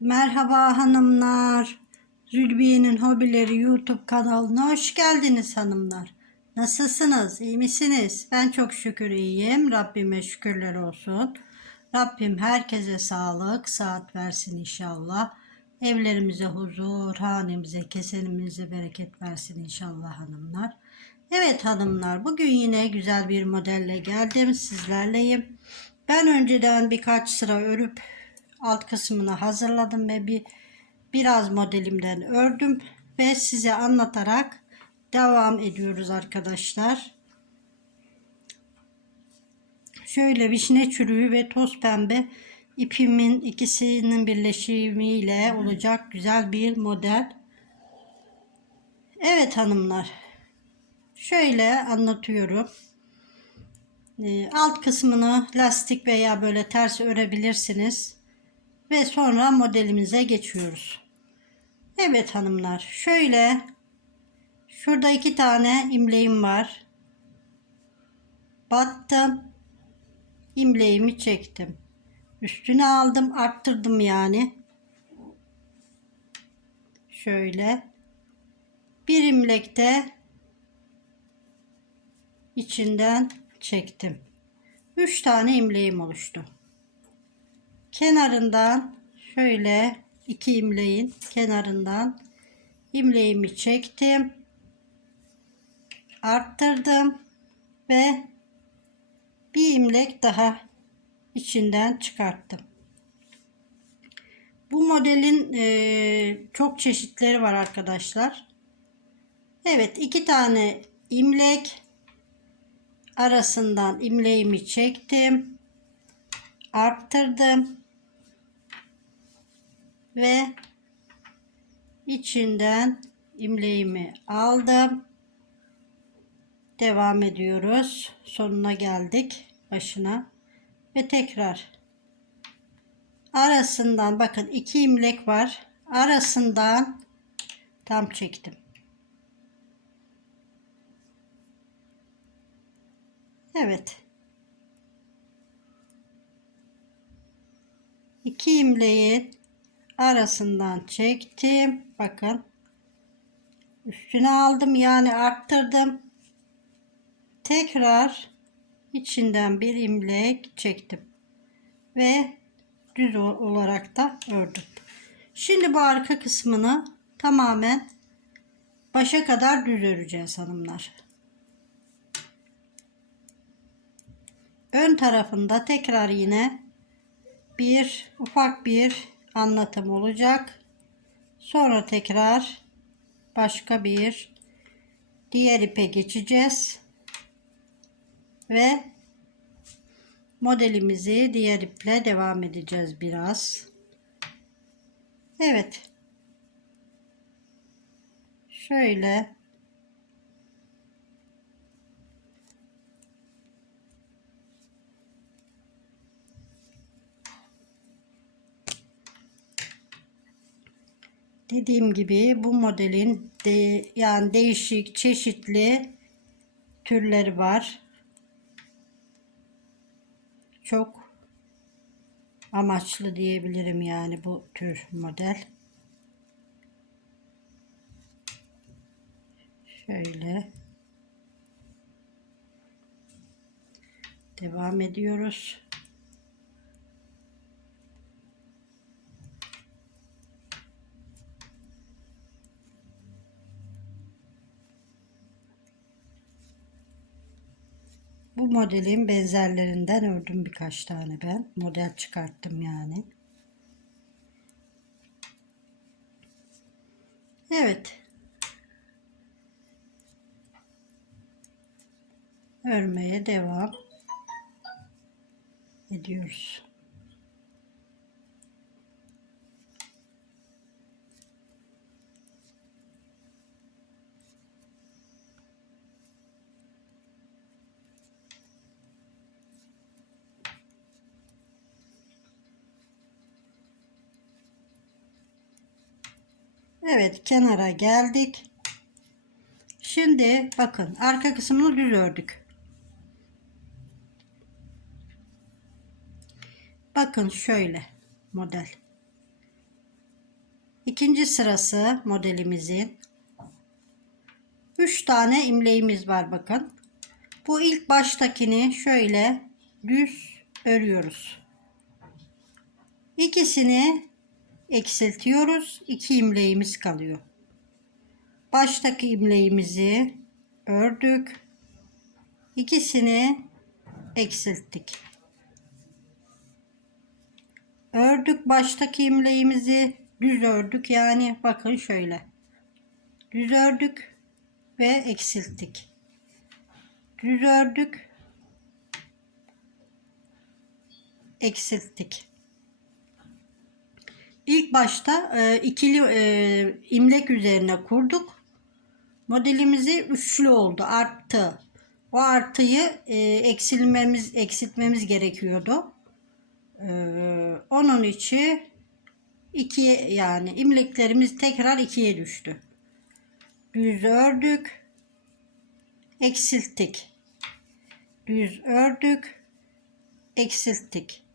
Merhaba hanımlar. Zülbiye'nin Hobileri YouTube kanalına hoş geldiniz hanımlar. Nasılsınız? İyi misiniz? Ben çok şükür iyiyim. Rabbime şükürler olsun. Rabbim herkese sağlık, saat versin inşallah. Evlerimize huzur, hanemize, kesenimize bereket versin inşallah hanımlar. Evet hanımlar, bugün yine güzel bir modelle geldim. Sizlerleyim. Ben önceden birkaç sıra örüp alt kısmını hazırladım ve bir biraz modelimden ördüm ve size anlatarak devam ediyoruz arkadaşlar. Şöyle vişne çürüğü ve toz pembe ipimin ikisinin birleşimiyle olacak güzel bir model. Evet hanımlar. Şöyle anlatıyorum. Ee, alt kısmını lastik veya böyle ters örebilirsiniz. Ve sonra modelimize geçiyoruz. Evet hanımlar şöyle şurada iki tane imleğim var. Battım. imleğimi çektim. Üstüne aldım arttırdım yani. Şöyle. Bir imlekte içinden çektim. Üç tane imleğim oluştu kenarından şöyle iki imleğin kenarından imleğimi çektim. Arttırdım ve bir imlek daha içinden çıkarttım. Bu modelin e, çok çeşitleri var arkadaşlar. Evet iki tane imlek arasından imleğimi çektim arttırdım ve içinden imleğimi aldım. Devam ediyoruz. Sonuna geldik. Başına. Ve tekrar arasından bakın iki imlek var. Arasından tam çektim. Evet. İki imleğin arasından çektim. Bakın. Üstüne aldım yani arttırdım. Tekrar içinden bir imlek çektim. Ve düz olarak da ördüm. Şimdi bu arka kısmını tamamen başa kadar düz öreceğiz hanımlar. Ön tarafında tekrar yine bir ufak bir anlatım olacak. Sonra tekrar başka bir diğer ipe geçeceğiz. Ve modelimizi diğer iple devam edeceğiz biraz. Evet. Şöyle Dediğim gibi bu modelin de, yani değişik çeşitli türleri var. Çok amaçlı diyebilirim yani bu tür model. Şöyle devam ediyoruz. Bu modelin benzerlerinden ördüm birkaç tane ben. Model çıkarttım yani. Evet. Örmeye devam ediyoruz. Evet kenara geldik. Şimdi bakın arka kısmını düz ördük. Bakın şöyle model. ikinci sırası modelimizin. 3 tane imleğimiz var bakın. Bu ilk baştakini şöyle düz örüyoruz. İkisini eksiltiyoruz. 2 imleğimiz kalıyor. Baştaki imleğimizi ördük. İkisini eksilttik. Ördük baştaki imleğimizi düz ördük. Yani bakın şöyle. Düz ördük ve eksilttik. Düz ördük. Eksilttik. İlk başta e, ikili e, imlek üzerine kurduk. Modelimizi üçlü oldu. Arttı. O artıyı e, eksilmemiz eksiltmemiz gerekiyordu. E, onun için ikiye yani imleklerimiz tekrar ikiye düştü. Düz ördük. Eksilttik. Düz ördük. Eksilttik.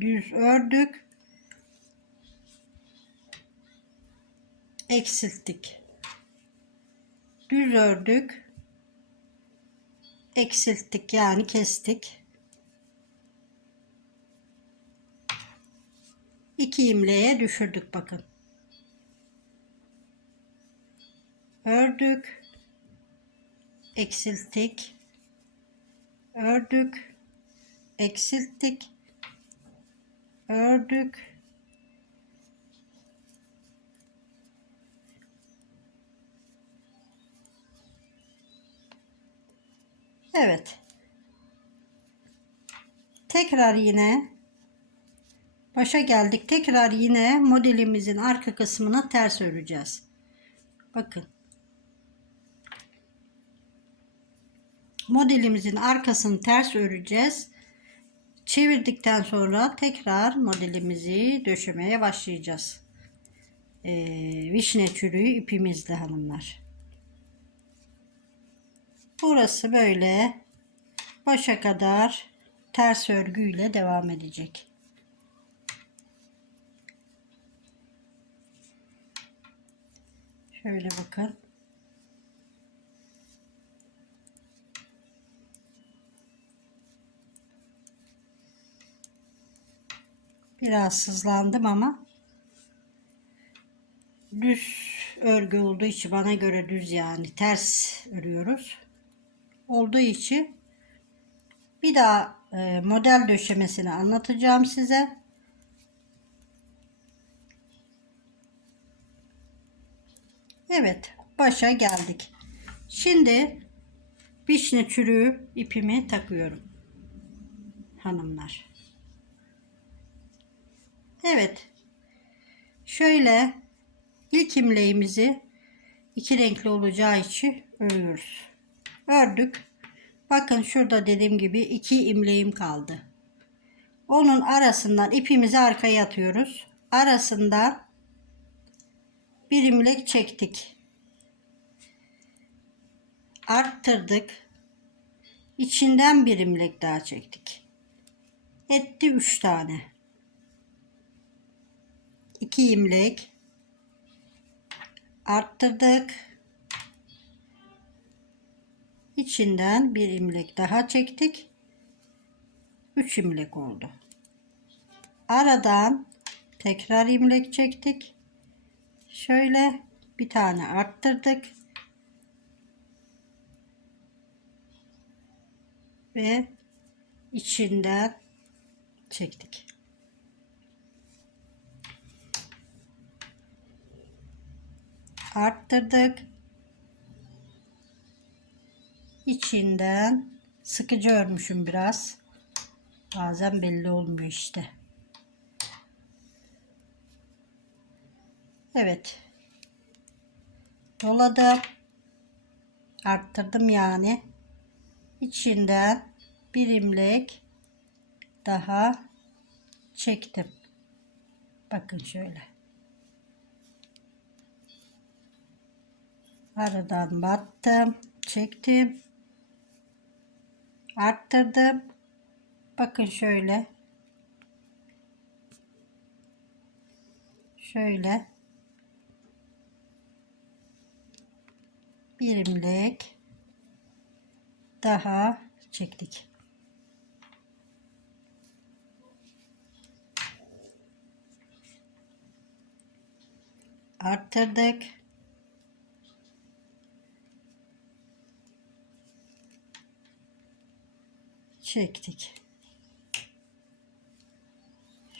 Düz ördük. Eksilttik. Düz ördük. Eksilttik yani kestik. İki imleğe düşürdük bakın. Ördük. Eksilttik. Ördük. Eksilttik. Ördük. Evet. Tekrar yine başa geldik. Tekrar yine modelimizin arka kısmına ters öreceğiz. Bakın. Modelimizin arkasını ters öreceğiz. Çevirdikten sonra tekrar modelimizi döşemeye başlayacağız. Ee, vişne çürüğü ipimizle hanımlar. Burası böyle başa kadar ters örgüyle devam edecek. Şöyle bakın. Biraz sızlandım ama düz örgü olduğu için bana göre düz yani ters örüyoruz. Olduğu için bir daha e, model döşemesini anlatacağım size. Evet başa geldik. Şimdi vişne çürüğü ipimi takıyorum. Hanımlar. Evet. Şöyle ilk imleğimizi iki renkli olacağı için örüyoruz. Ördük. Bakın şurada dediğim gibi iki imleğim kaldı. Onun arasından ipimizi arkaya atıyoruz. Arasından bir imlek çektik. Arttırdık. İçinden bir imlek daha çektik. Etti üç tane. İki imlek arttırdık. İçinden bir imlek daha çektik. Üç imlek oldu. Aradan tekrar imlek çektik. Şöyle bir tane arttırdık. Ve içinden çektik. Arttırdık. İçinden sıkıcı örmüşüm biraz. Bazen belli olmuyor işte. Evet. Doladım. Arttırdım yani. İçinden bir imlek daha çektim. Bakın şöyle. Aradan battım. Çektim. Arttırdım. Bakın şöyle. şöyle bir imlek daha çektik. Arttırdık. Çektik.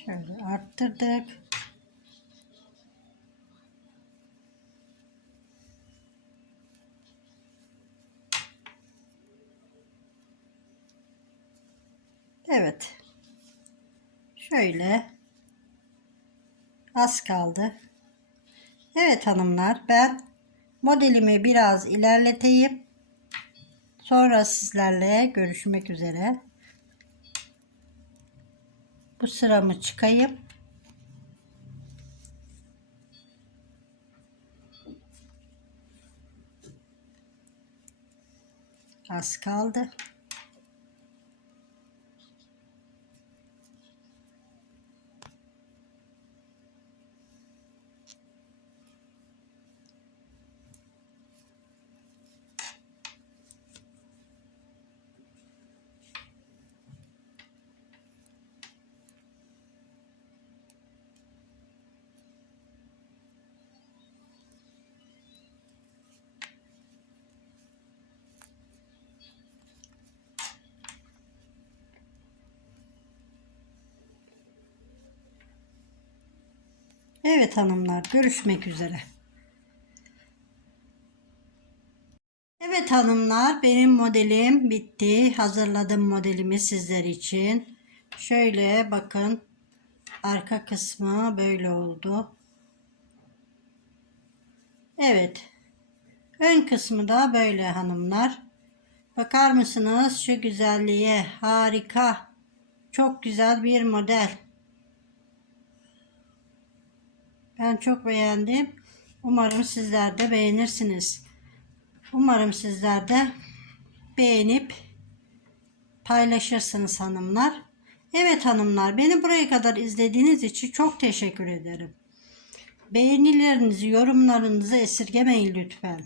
Şöyle arttırdık. Evet. Şöyle az kaldı. Evet hanımlar ben modelimi biraz ilerleteyim. Sonra sizlerle görüşmek üzere. Bu sıramı çıkayım. Az kaldı. Evet hanımlar görüşmek üzere. Evet hanımlar benim modelim bitti. Hazırladım modelimi sizler için. Şöyle bakın arka kısmı böyle oldu. Evet. Ön kısmı da böyle hanımlar. Bakar mısınız şu güzelliğe? Harika. Çok güzel bir model. Ben çok beğendim. Umarım sizler de beğenirsiniz. Umarım sizler de beğenip paylaşırsınız hanımlar. Evet hanımlar beni buraya kadar izlediğiniz için çok teşekkür ederim. Beğenilerinizi, yorumlarınızı esirgemeyin lütfen.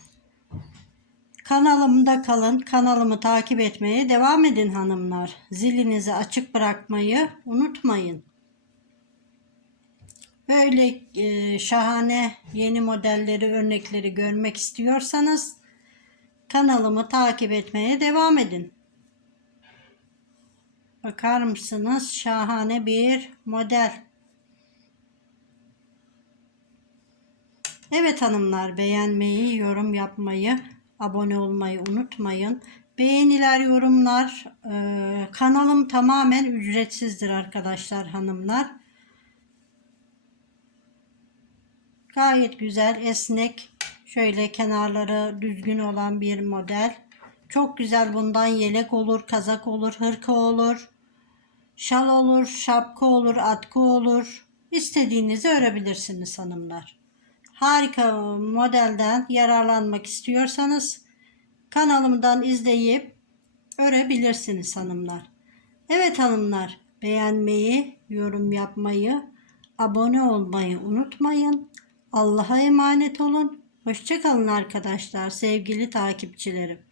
Kanalımda kalın. Kanalımı takip etmeye devam edin hanımlar. Zilinizi açık bırakmayı unutmayın. Böyle e, şahane yeni modelleri, örnekleri görmek istiyorsanız kanalımı takip etmeye devam edin. Bakar mısınız? Şahane bir model. Evet hanımlar beğenmeyi, yorum yapmayı, abone olmayı unutmayın. Beğeniler, yorumlar, e, kanalım tamamen ücretsizdir arkadaşlar hanımlar. Gayet güzel, esnek, şöyle kenarları düzgün olan bir model. Çok güzel bundan yelek olur, kazak olur, hırka olur, şal olur, şapka olur, atkı olur. İstediğinizi örebilirsiniz hanımlar. Harika modelden yararlanmak istiyorsanız kanalımdan izleyip örebilirsiniz hanımlar. Evet hanımlar beğenmeyi, yorum yapmayı, abone olmayı unutmayın. Allah'a emanet olun. Hoşçakalın arkadaşlar, sevgili takipçilerim.